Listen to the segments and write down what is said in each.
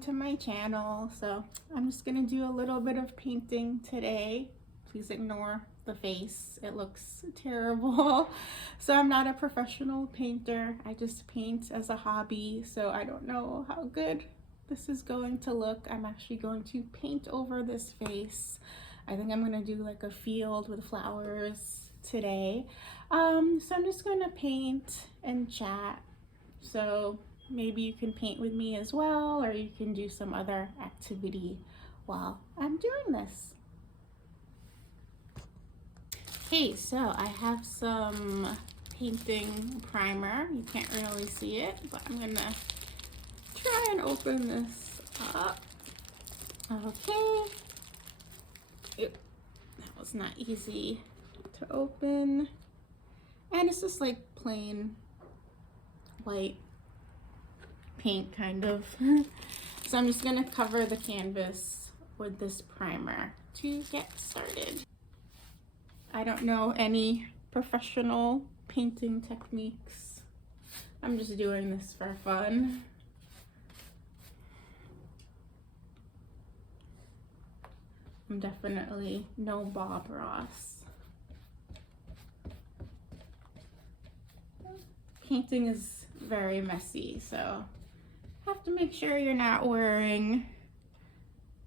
to my channel. So I'm just gonna do a little bit of painting today. Please ignore the face, it looks terrible. So I'm not a professional painter, I just paint as a hobby, so I don't know how good this is going to look. I'm actually going to paint over this face. I think I'm gonna do like a field with flowers today. So I'm just gonna paint and chat. So maybe you can paint with me as well, or you can do some other activity while I'm doing this. Okay, so I have some painting primer. You can't really see it, but I'm gonna try and open this up. Okay. Ew, that was not easy to open. And it's just like plain white paint kind of. So I'm just gonna cover the canvas with this primer to get started. I don't know any professional painting techniques. I'm just doing this for fun. I'm definitely no Bob Ross. Painting is very messy, so have to make sure you're not wearing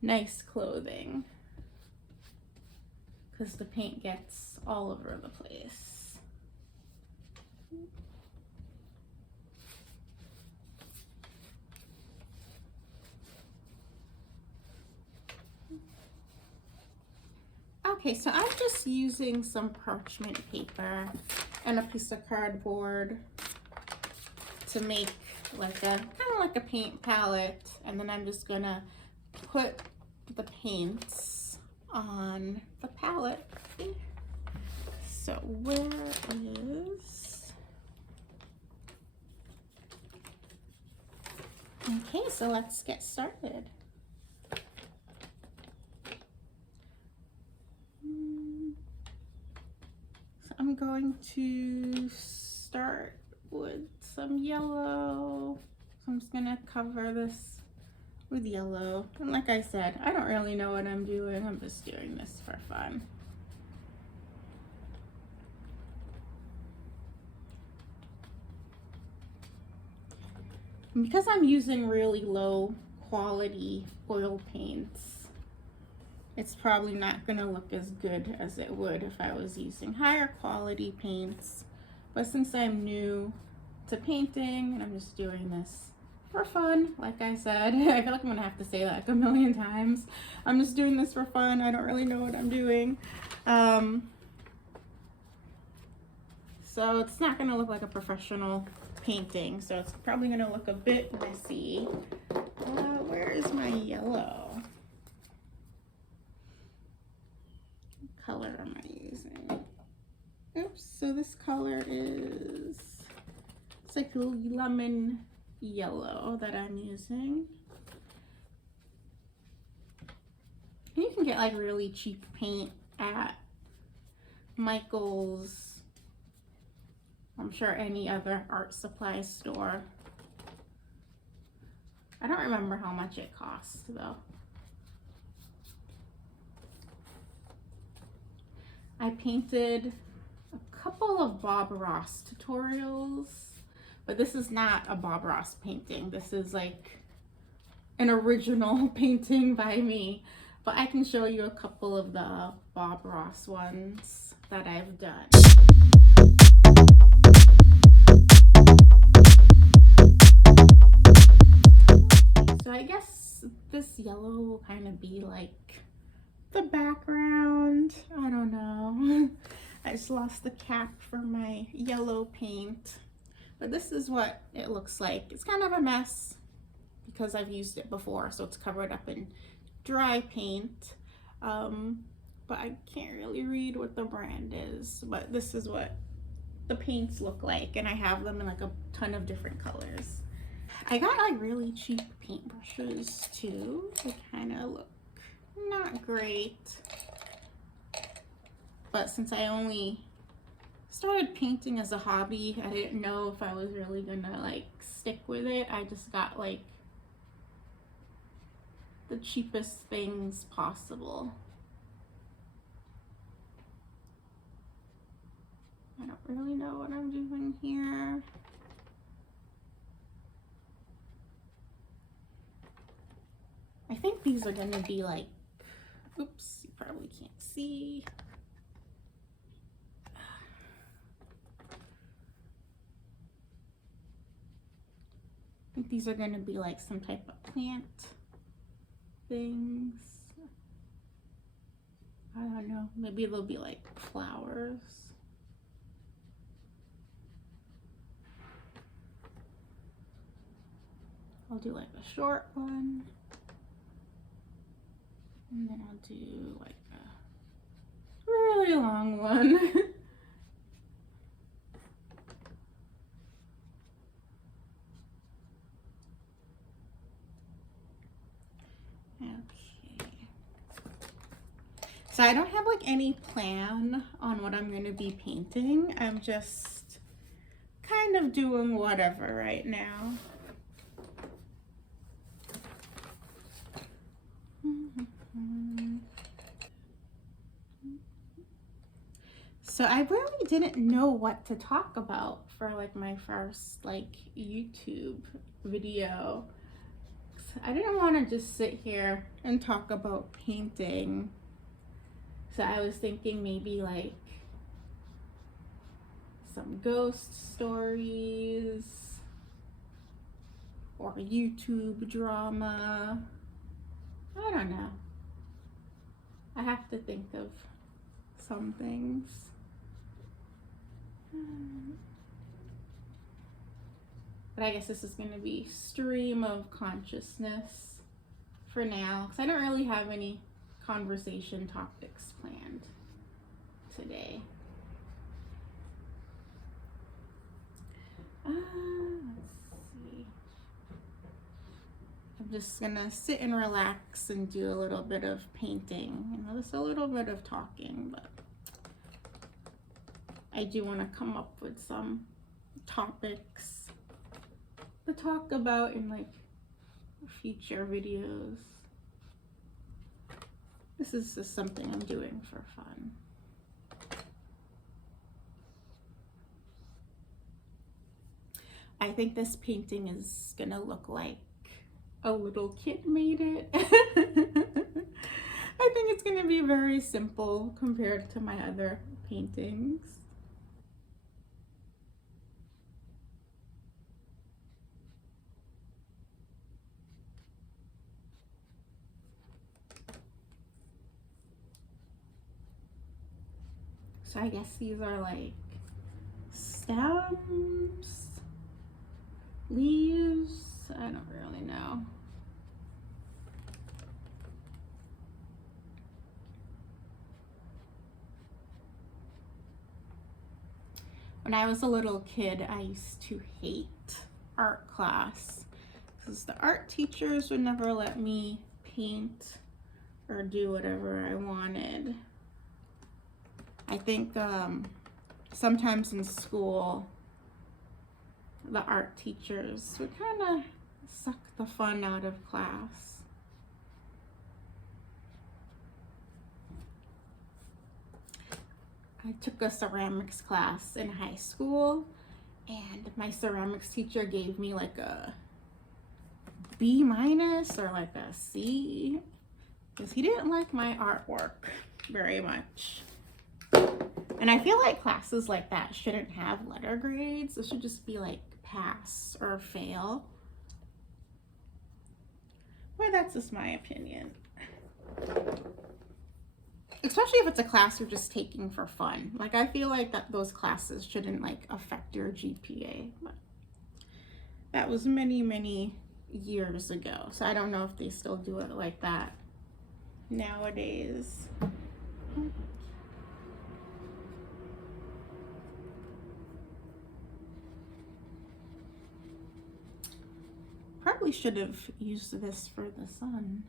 nice clothing because the paint gets all over the place. Okay, so I'm just using some parchment paper and a piece of cardboard to make like a kind of like a paint palette, and then I'm just gonna put the paints on the palette. So where is, okay, so let's get started. So I'm going to start with some yellow. So I'm just gonna cover this with yellow. And like I said, I don't really know what I'm doing. I'm just doing this for fun. And because I'm using really low quality oil paints, it's probably not gonna look as good as it would if I was using higher quality paints. But since I'm new to painting and I'm just doing this for fun, like I said, I feel like I'm gonna have to say that like a million times. I'm just doing this for fun. I don't really know what I'm doing. So it's not gonna look like a professional painting, so it's probably gonna look a bit messy. Where is my yellow? What color am I using? Oops, so this color is, it's like lemon yellow that I'm using. And you can get like really cheap paint at Michael's, I'm sure any other art supply store. I don't remember how much it costs though. I painted a couple of Bob Ross tutorials, but this is not a Bob Ross painting. This is like an original painting by me, but I can show you a couple of the Bob Ross ones that I've done. So I guess this yellow will kind of be like the background. I don't know. I just lost the cap for my yellow paint, but this is what it looks like. It's kind of a mess because I've used it before, so it's covered up in dry paint. But I can't really read what the brand is, but this is what the paints look like, and I have them in like a ton of different colors. I got like really cheap paintbrushes too. They kind of look not great, but since I only started painting as a hobby, I didn't know if I was really gonna like stick with it. I just got like the cheapest things possible. I don't really know what I'm doing here. I think these are gonna be like, oops, you probably can't see. I think these are gonna be like some type of plant things. I don't know, maybe they'll be like flowers. I'll do like a short one. And then I'll do like a really long one. Okay. So I don't have like any plan on what I'm going to be painting. I'm just kind of doing whatever right now. So I really didn't know what to talk about for like my first like YouTube video. I didn't want to just sit here and talk about painting. So I was thinking maybe like some ghost stories or YouTube drama. I don't know. I have to think of some things. But I guess this is going to be stream of consciousness for now, because I don't really have any conversation topics planned today. Let's see. I'm just going to sit and relax and do a little bit of painting. You know, just a little bit of talking, but I do want to come up with some topics to talk about in like future videos. This is just something I'm doing for fun. I think this painting is gonna look like a little kid made it. I think it's gonna be very simple compared to my other paintings. So I guess these are like stems, leaves, I don't really know. When I was a little kid, I used to hate art class because the art teachers would never let me paint or do whatever I wanted. I think sometimes in school, the art teachers would kind of suck the fun out of class. I took a ceramics class in high school, and my ceramics teacher gave me like a B- or like a C, because he didn't like my artwork very much. And I feel like classes like that shouldn't have letter grades. It should just be like pass or fail. But that's just my opinion. Especially if it's a class you're just taking for fun. Like, I feel like that those classes shouldn't like affect your GPA. But that was many, many years ago. So I don't know if they still do it like that nowadays. Probably should have used this for the sun.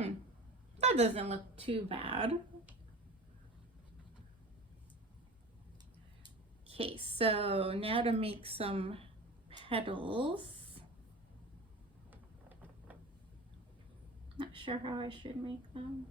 That doesn't look too bad. Okay, so now to make some petals. Not sure how I should make them.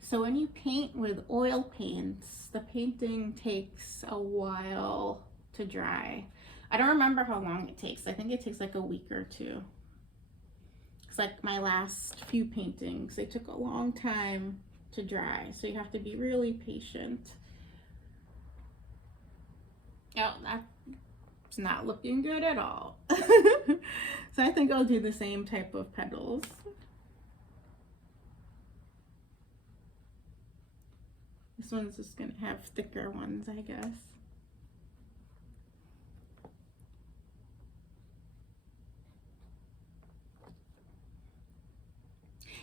So when you paint with oil paints, the painting takes a while to dry. I don't remember how long it takes. I think it takes like a week or two. It's like my last few paintings, they took a long time to dry. So you have to be really patient. Oh, that's not looking good at all. So I think I'll do the same type of petals. This one's just gonna have thicker ones, I guess.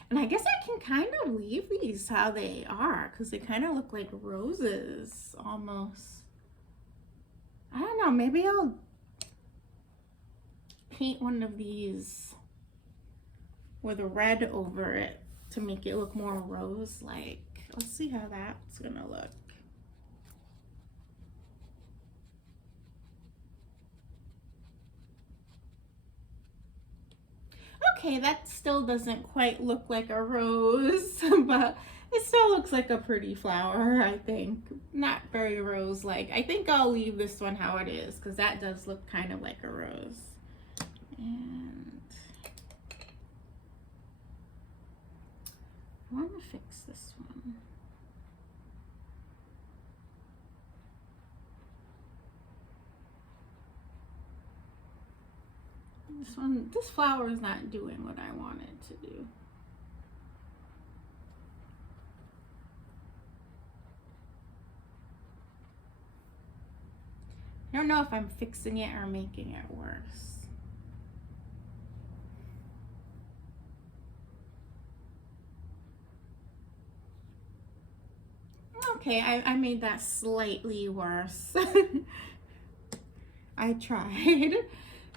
And I guess I can kind of leave these how they are because they kind of look like roses almost. I don't know, maybe I'll paint one of these with a red over it to make it look more rose-like. Let's see how that's gonna look. Okay, that still doesn't quite look like a rose, but it still looks like a pretty flower, I think. Not very rose-like. I think I'll leave this one how it is, because that does look kind of like a rose. And I want to fix this one. This flower is not doing what I want it to do. I don't know if I'm fixing it or making it worse. Okay, I made that slightly worse. I tried.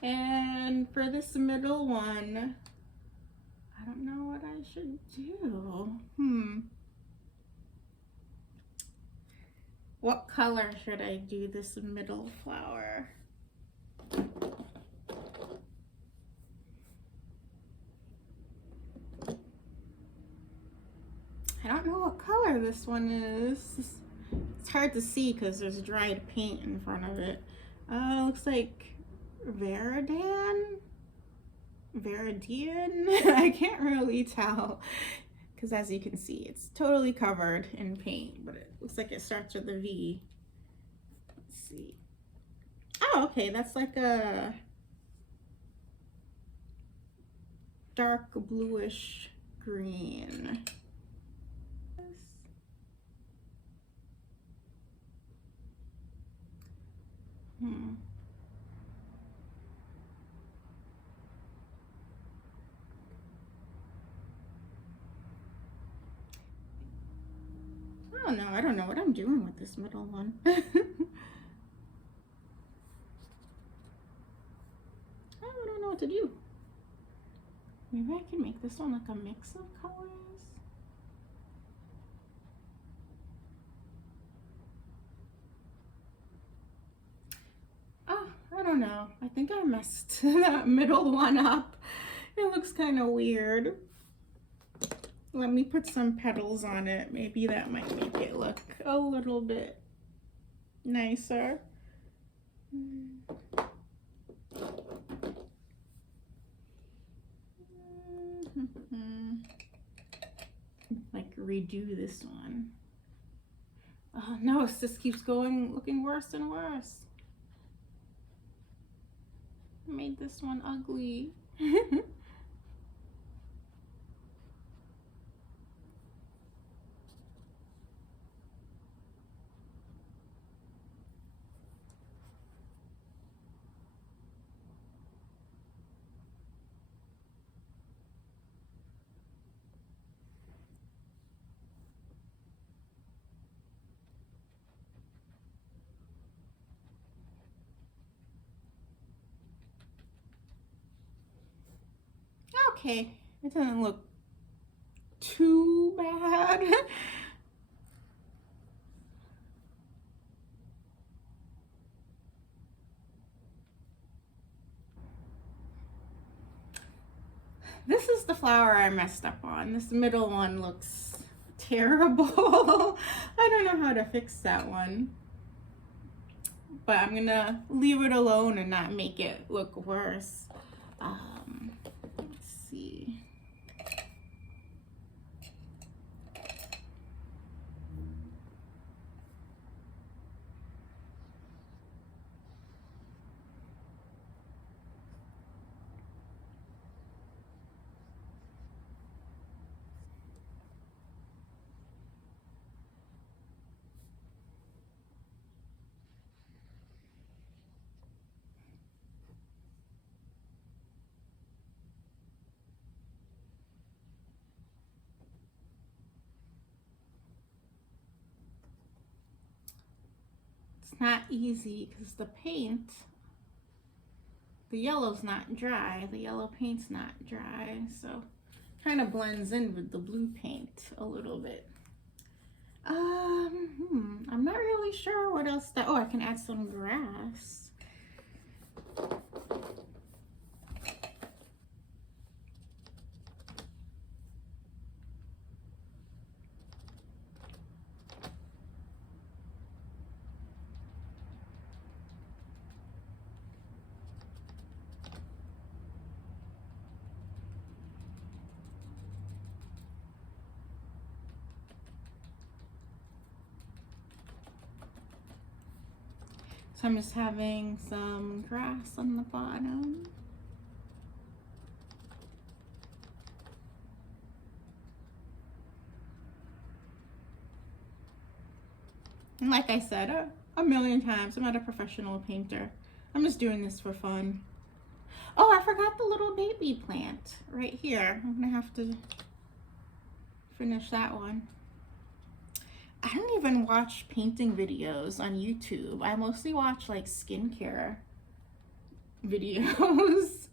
And for this middle one, I don't know what I should do. What color should I do this middle flower? I don't know what color this one is. It's hard to see because there's dried paint in front of it. It looks like Viridian? I can't really tell because as you can see, it's totally covered in paint, but it looks like it starts with a V. Let's see. Oh, okay, that's like a dark bluish green. I don't know what I'm doing with this middle one. I don't know what to do. Maybe I can make this one like a mix of colors. Oh, I don't know. I think I messed that middle one up. It looks kind of weird. Let me put some petals on it. Maybe that might make it look a little bit nicer. Like redo this one. Oh no, it just keeps going, looking worse and worse. I made this one ugly. okay. It doesn't look too bad. This is the flower I messed up on. This middle one looks terrible. I don't know how to fix that one. But I'm gonna leave it alone and not make it look worse. Let's see. It's not easy because the paint, the yellow's not dry. The yellow paint's not dry, so kind of blends in with the blue paint a little bit. I'm not really sure what else that, oh, I can add some grass. So I'm just having some grass on the bottom. And like I said a million times, I'm not a professional painter. I'm just doing this for fun. Oh, I forgot the little baby plant right here. I'm gonna have to finish that one. I don't even watch painting videos on YouTube. I mostly watch like skincare videos.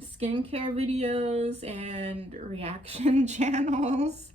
Skincare videos and reaction channels.